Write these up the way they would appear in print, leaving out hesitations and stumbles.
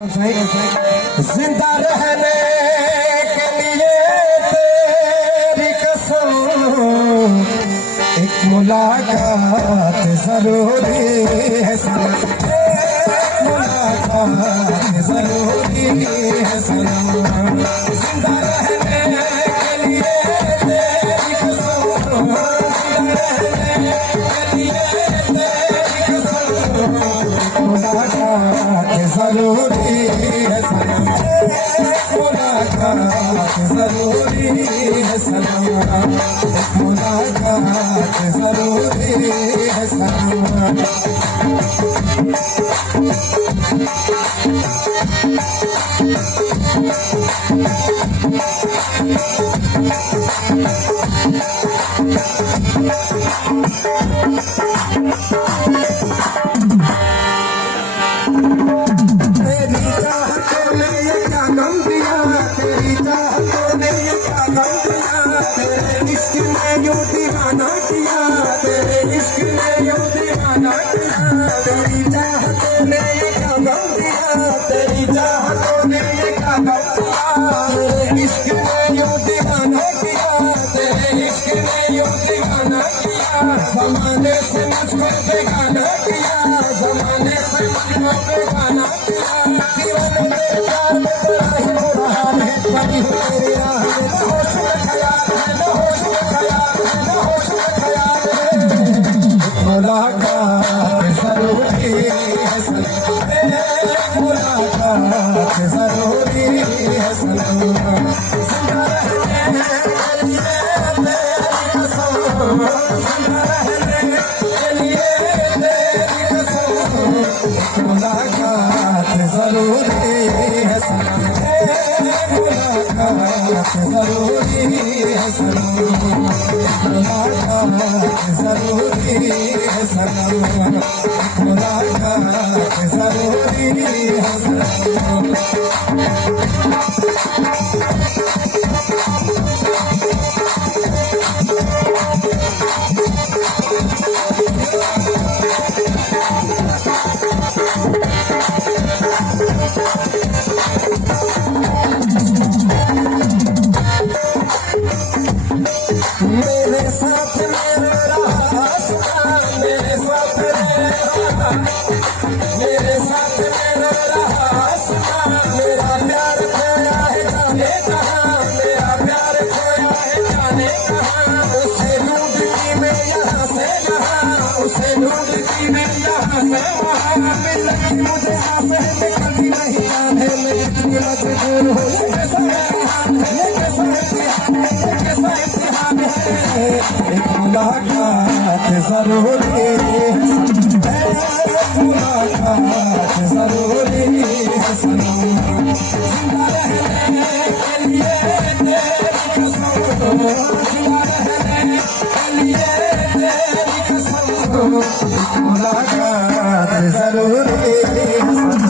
जिंदा रहने के लिए तेरी कसम एक मुलाकात जरूरी है सनम, मुलाकात जरूरी है सनम। जिंदा रहने के लिए तेरी कसम, जिंदा रहने के लिए तेरी कसम मुलाकात जरूरी है सनम, मुलाकात जरूरी है सनम, मुलाकात जरूरी है सनम। तेरी चाहतों ने ये क्या गम दिया, तेरी चाहतों ने ये क्या गम दिया, तेरे इश्क ने यूं दीवाना किया, तेरे इश्क ने यूं दीवाना किया। तेरी चाहतों ने ये क्या गम दिया, तेरी चाहतों ने ये क्या गम दिया, तेरे इश्क ने यूं दीवाना किया, तेरे इश्क ने यूं दीवाना किया। ज़माने से मुझको बेगाना किया, ज़माने से मुझको बेगाना किया। दीवाने तेरे प्यार में बड़ा ही बुरा हाल है, बड़ी हो तेरे राह में न होश में ख्याल है, न होश में ख्याल है, न होश में ख्याल है। मुलाकात जरूरी है सनम, मुलाकात जरूरी है सनम। जिंदा रहने के लिए तेरी कसम, जिंदा रहने के लिए तेरी कसम मुलाकात जरूरी है सनम, मुलाकात जरूरी है सनम, मुलाकात जरूरी है सनम, मुलाकात जरूरी है सनम। मेरे साथ मेरा रास्ता, मेरे साथ मेरा, मेरे साथ मेरा रास्ता। मेरा प्यार खोया है जाने कहाँ, मेरा प्यार खोया है जाने कहाँ। उसे ढूंढती मैं यहाँ से यहाँ, उसे ढूंढती मैं यहाँ से वहाँ। मिलती मुझे यहाँ से निकलती नहीं जाने में, इतनी मजबूर हूँ। ये कैसा इम्तिहान है, ये कैसा इम्तिहान है, ये कैसा इम्तिहान है। एक मुलाकात जरूरी है, मुलाकात जरूरी है सनम। जिंदा रहने के लिए तेरी कसम, जिंदा रहने के लिए तेरी कसम मुलाकात जरूरी है सनम,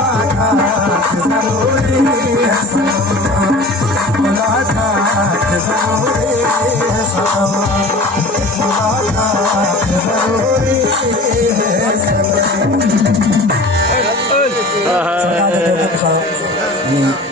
मुलाकात जरूरी है सनम, मुलाकात जरूरी है सनम, मुलाकात जरूरी है सनम।